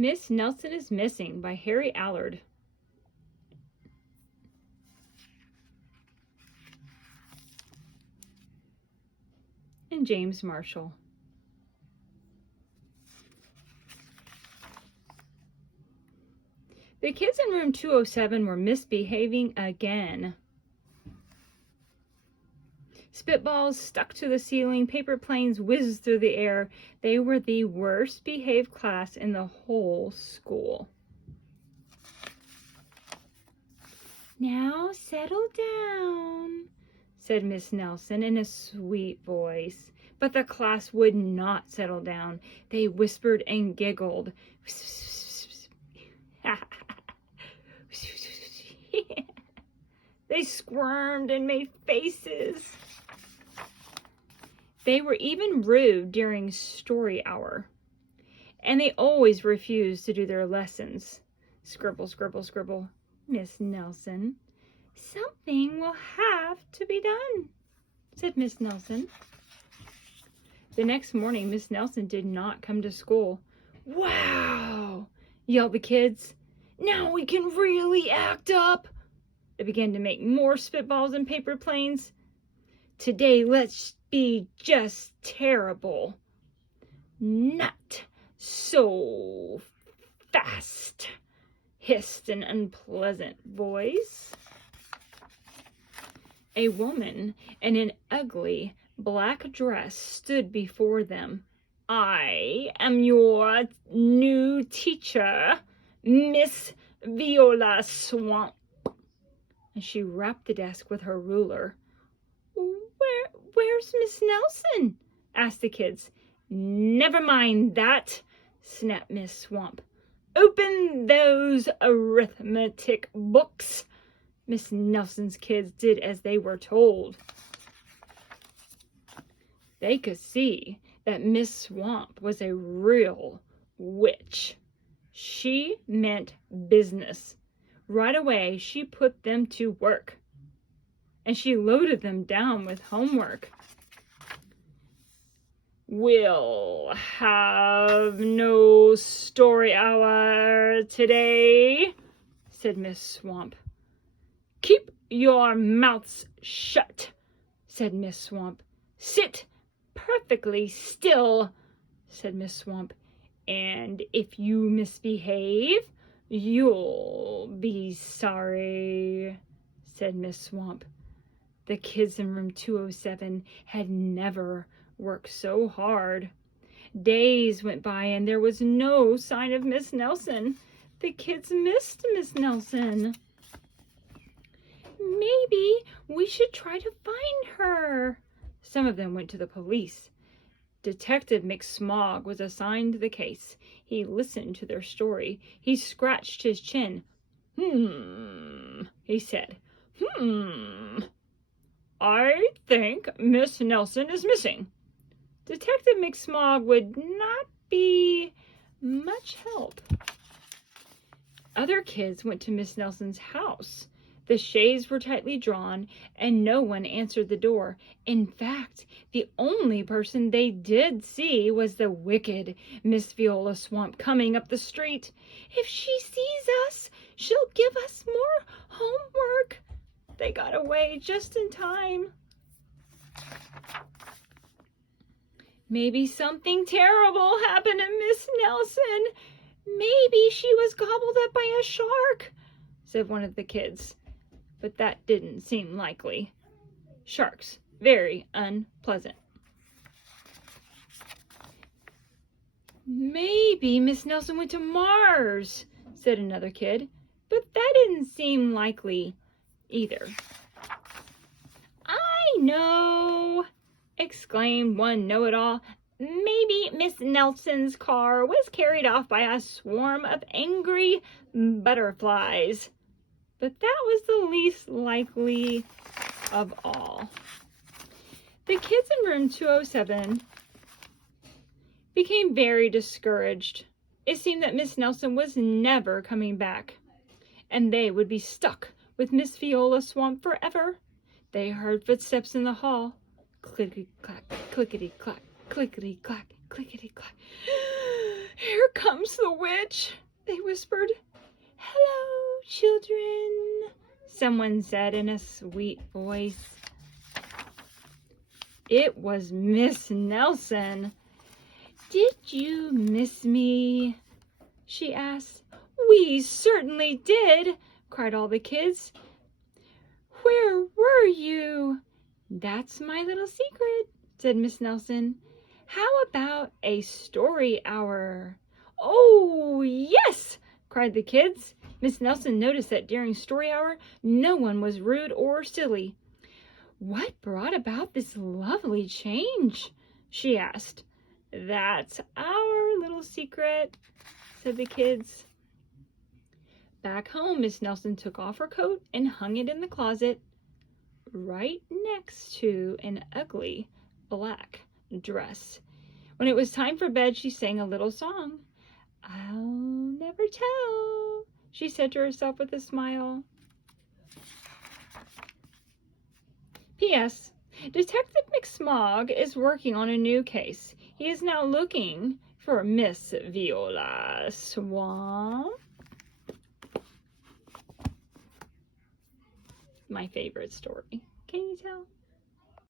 Miss Nelson is Missing by Harry Allard. And James Marshall. The kids in room 207 were misbehaving again. Spitballs stuck to the ceiling, paper planes whizzed through the air. They were the worst behaved class in the whole school. "Now settle down," said Miss Nelson in a sweet voice. But the class would not settle down. They whispered and giggled. They squirmed and made faces. They were even rude during story hour. And they always refused to do their lessons. Scribble, scribble, scribble. "Miss Nelson, something will have to be done," said Miss Nelson. The next morning, Miss Nelson did not come to school. "Wow!" yelled the kids. "Now we can really act up." They began to make more spitballs and paper planes. "Today, let's be just terrible." "Not so fast," hissed an unpleasant voice. A woman in an ugly black dress stood before them. "I am your new teacher, Miss Viola Swamp." And she rapped the desk with her ruler. Where's Miss Nelson?" asked the kids. "Never mind that," snapped Miss Swamp. "Open those arithmetic books." Miss Nelson's kids did as they were told. They could see that Miss Swamp was a real witch. She meant business. Right away, she put them to work. And she loaded them down with homework. "We'll have no story hour today," said Miss Swamp. "Keep your mouths shut," said Miss Swamp. "Sit perfectly still," said Miss Swamp. "And if you misbehave, you'll be sorry," said Miss Swamp. The kids in room 207 had never worked so hard. Days went by and there was no sign of Miss Nelson. The kids missed Miss Nelson. "Maybe we should try to find her." Some of them went to the police. Detective McSmog was assigned the case. He listened to their story. He scratched his chin. He said. "I think Miss Nelson is missing." Detective McSmog would not be much help. Other kids went to Miss Nelson's house. The shades were tightly drawn, and no one answered the door. In fact, the only person they did see was the wicked Miss Viola Swamp coming up the street. "If she sees us, she'll give us more homework." They got away just in time. "Maybe something terrible happened to Miss Nelson. Maybe she was gobbled up by a shark," said one of the kids. But that didn't seem likely. Sharks, very unpleasant. "Maybe Miss Nelson went to Mars," said another kid. But that didn't seem likely either. "I know," exclaimed one know-it-all. "Maybe Miss Nelson's car was carried off by a swarm of angry butterflies." But that was the least likely of all. The kids in room 207 became very discouraged. It seemed that Miss Nelson was never coming back, and they would be stuck with Miss Viola Swamp forever. They heard footsteps in the hall. Clickety-clack, clickety-clack, clickety-clack, clickety-clack. "Here comes the witch," they whispered. "Hello, children," someone said in a sweet voice. It was Miss Nelson. "Did you miss me?" she asked. "We certainly did," cried all the kids. "Where were you?" "That's my little secret," said Miss Nelson. "How about a story hour?" "Oh, yes!" cried the kids. Miss Nelson noticed that during story hour, no one was rude or silly. "What brought about this lovely change?" she asked. "That's our little secret," said the kids. Back home, Miss Nelson took off her coat and hung it in the closet right next to an ugly black dress. When it was time for bed, she sang a little song. "I'll never tell," she said to herself with a smile. P.S. Detective McSmog is working on a new case. He is now looking for Miss Viola Swan. My favorite story. Can you tell?